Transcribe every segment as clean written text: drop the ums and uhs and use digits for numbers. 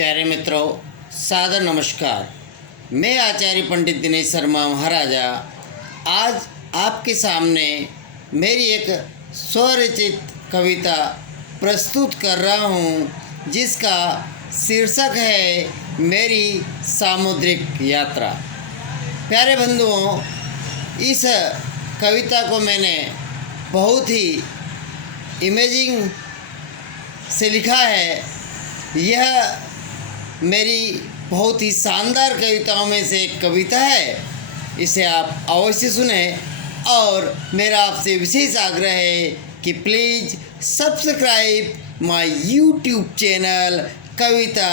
प्यारे मित्रों, सादर नमस्कार। मैं आचार्य पंडित दिनेश शर्मा महाराजा आज आपके सामने मेरी एक स्वरचित कविता प्रस्तुत कर रहा हूँ, जिसका शीर्षक है मेरी सामुद्रिक यात्रा। प्यारे बंधुओं, इस कविता को मैंने बहुत ही इमेजिंग से लिखा है। यह मेरी बहुत ही शानदार कविताओं में से एक कविता है। इसे आप अवश्य सुने और मेरा आपसे विशेष आग्रह है कि please subscribe my YouTube channel Kavita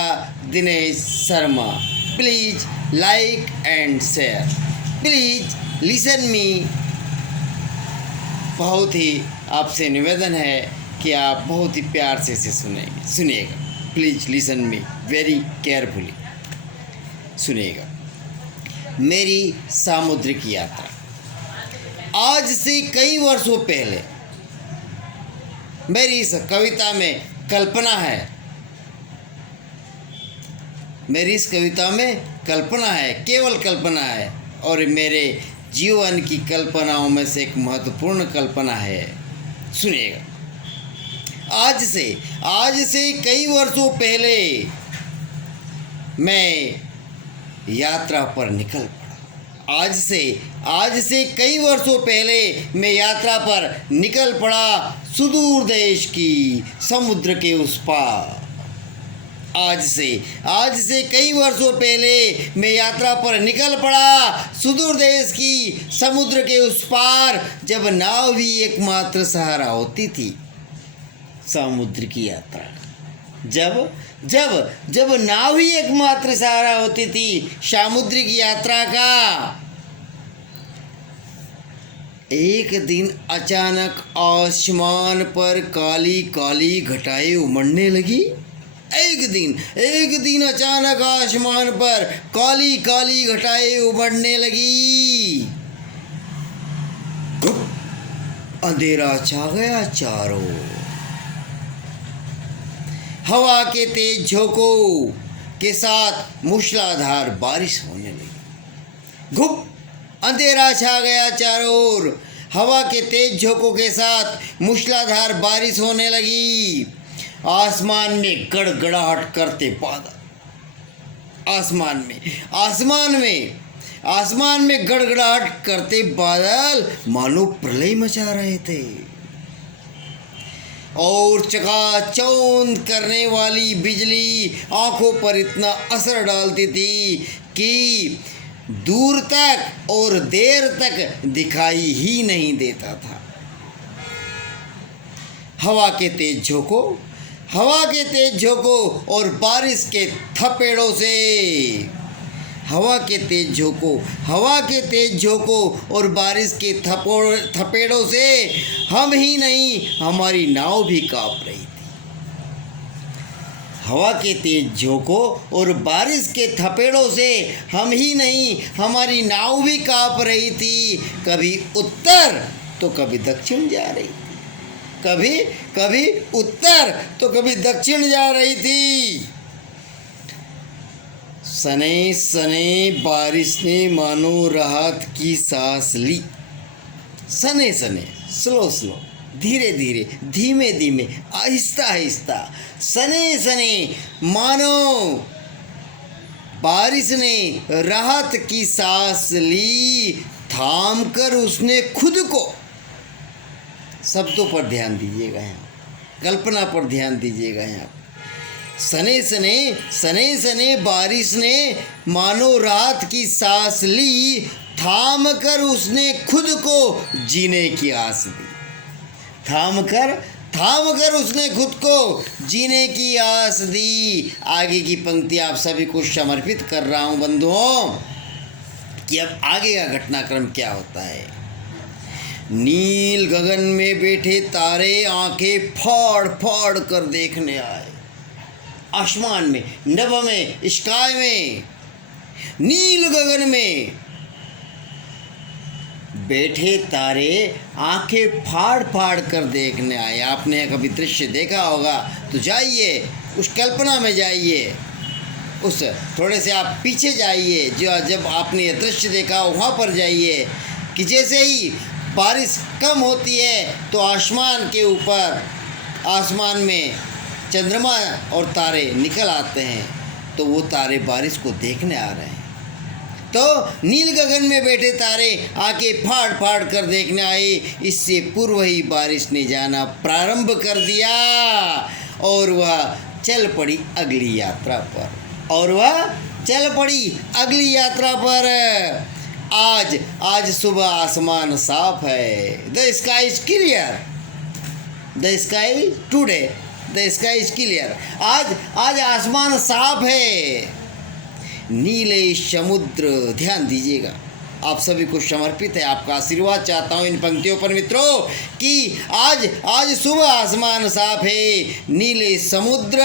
Dinesh Sharma. Please like and share. Please listen me. बहुत ही आपसे निवेदन है कि आप बहुत ही प्यार से इसे सुनिएगा। Please listen me very carefully. सुनिएगा। मेरी सामुद्रिक यात्रा। आज से कई वर्षों पहले मेरी इस कविता में कल्पना है। मेरी इस कविता में कल्पना है, केवल कल्पना है, और मेरे जीवन की कल्पनाओं में से एक महत्वपूर्ण कल्पना है। सुनिएगा। आज से कई वर्षों पहले मैं यात्रा पर निकल पड़ा। आज से कई वर्षों पहले मैं यात्रा पर निकल पड़ा, सुदूर देश की समुद्र के उस पार। आज से कई वर्षों पहले मैं यात्रा पर निकल पड़ा, सुदूर देश की समुद्र के उस पार, जब नाव भी एकमात्र सहारा होती थी। समुद्र की यात्रा। जब नाव ही एकमात्र सहारा होती थी समुद्रिक यात्रा का। एक दिन अचानक आसमान पर काली काली घटाएं उमड़ने लगी। एक दिन अचानक आसमान पर काली काली घटाएं उमड़ने लगी। अंधेरा छा गया चारों। हवा के तेज झोंकों के साथ मूसलाधार बारिश होने लगी। अंधेरा छा गया चारों ओर। हवा के तेज झोंकों के साथ मूसलाधार बारिश होने लगी। आसमान में गड़गड़ाहट करते बादल। आसमान में गड़गड़ाहट करते बादल मानो प्रलय मचा रहे थे। और चकाचौंध करने वाली बिजली आंखों पर इतना असर डालती थी कि दूर तक और देर तक दिखाई ही नहीं देता था। हवा के तेज झोंकों और बारिश के थपेड़ों से और बारिश के थपेड़ों से हम ही नहीं, हमारी नाव भी कांप रही थी। हवा के तेज झोंकों और बारिश के थपेड़ों से हम ही नहीं, हमारी नाव भी कांप रही थी। कभी उत्तर तो कभी दक्षिण जा रही थी। कभी उत्तर तो कभी दक्षिण जा रही थी। सने सने बारिश ने मानो राहत की सांस ली। सने स्लो धीरे धीमे आहिस्ता सने मानो बारिश ने राहत की सांस ली। थाम कर उसने खुद को, शब्दों पर ध्यान दीजिएगा, यहाँ कल्पना पर ध्यान दीजिएगा। यहाँ सने बारिश ने मानो रात की सांस ली। थाम कर उसने खुद को जीने की आस दी। थाम कर उसने खुद को जीने की आस दी। आगे की पंक्ति आप सभी को समर्पित कर रहा हूँ बंधुओं, कि अब आगे का घटनाक्रम क्या होता है। नील गगन में बैठे तारे आंखें फाड़ फाड़ कर देखने आए। आसमान में, नभ में, स्काई में, नील गगन में बैठे तारे आंखें फाड़ फाड़ कर देखने आए। आपने कभी दृश्य देखा होगा तो जाइए, उस कल्पना में जाइए। उस थोड़े से आप पीछे जाइए, जो जब आपने ये दृश्य देखा वहाँ पर जाइए कि जैसे ही बारिश कम होती है तो आसमान के ऊपर, आसमान में चंद्रमा और तारे निकल आते हैं, तो वो तारे बारिश को देखने आ रहे हैं। तो नील गगन में बैठे तारे आके फाड़ फाड़ कर देखने आए। इससे पूर्व ही बारिश ने जाना प्रारंभ कर दिया और वह चल पड़ी अगली यात्रा पर, आज सुबह आसमान साफ है। The sky is clear, the sky is clear. आज आसमान साफ है। नीले समुद्र, ध्यान दीजिएगा, आप सभी को समर्पित है। आपका आशीर्वाद चाहता हूँ इन पंक्तियों पर मित्रों कि आज सुबह आसमान साफ है। नीले समुद्र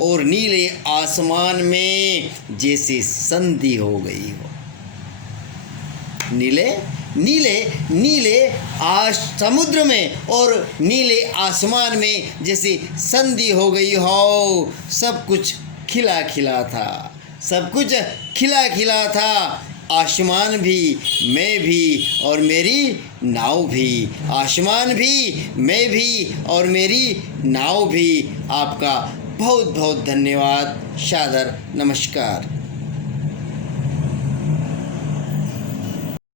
और नीले आसमान में जैसे संधि हो गई हो। नीले समुद्र में और नीले आसमान में जैसे संधि हो गई हो। सब कुछ खिला खिला था। आसमान भी, मैं भी और मेरी नाव भी। आसमान भी, मैं भी और मेरी नाव भी। आपका बहुत बहुत धन्यवाद। सादर नमस्कार।